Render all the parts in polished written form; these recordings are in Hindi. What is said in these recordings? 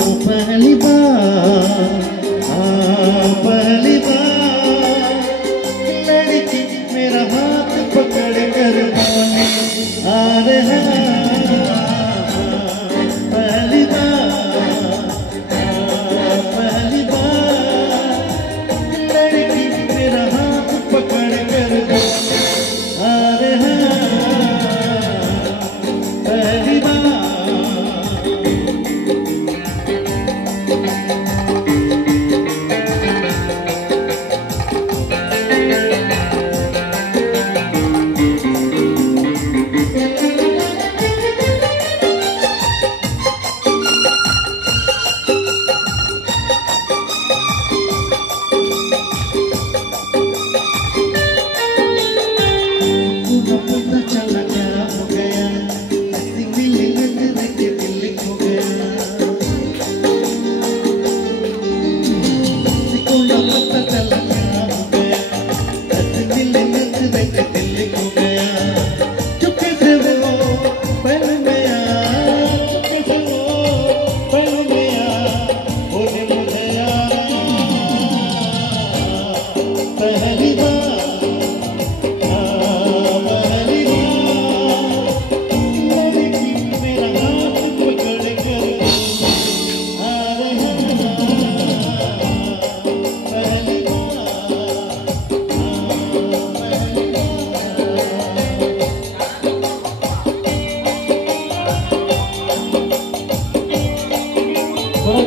पहली बार पहली बार लड़की मेरा हाथ पकड़ कर बोले आ रहा पहली बार लड़की मेरा हाथ पकड़ कर बोले आ रहा पहली बार।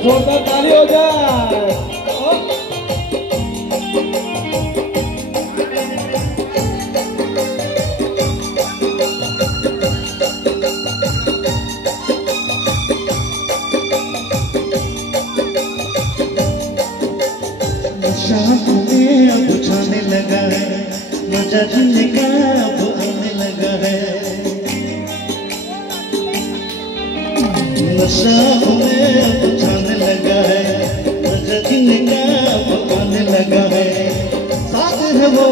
जोरदार ताली हो जाए। शाम में अब छाने लगा है मजा जीने का अब आने लगा है नशा में अब छाने लगा है मजा जीने का अब आने लगा है साथ है वो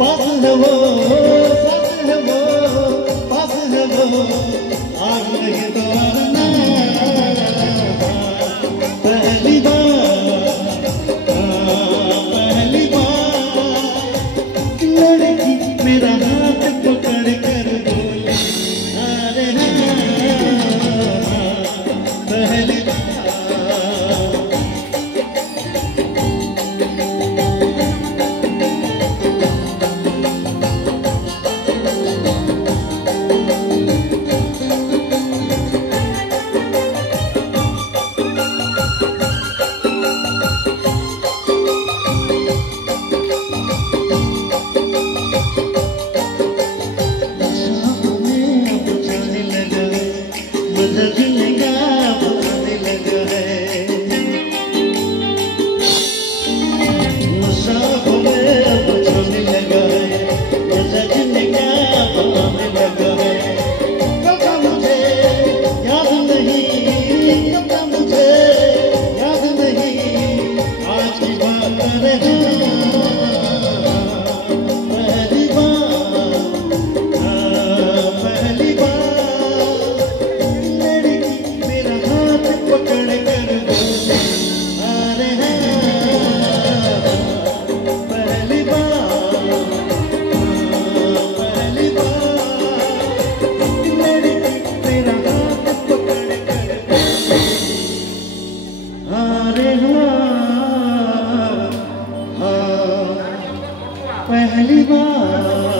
पास है वो साथ है वो पास है वो आज नहीं तो आना पहली बार लड़की मेरा हाथ पकड़ कर बोले आ रहा पहली पहली बार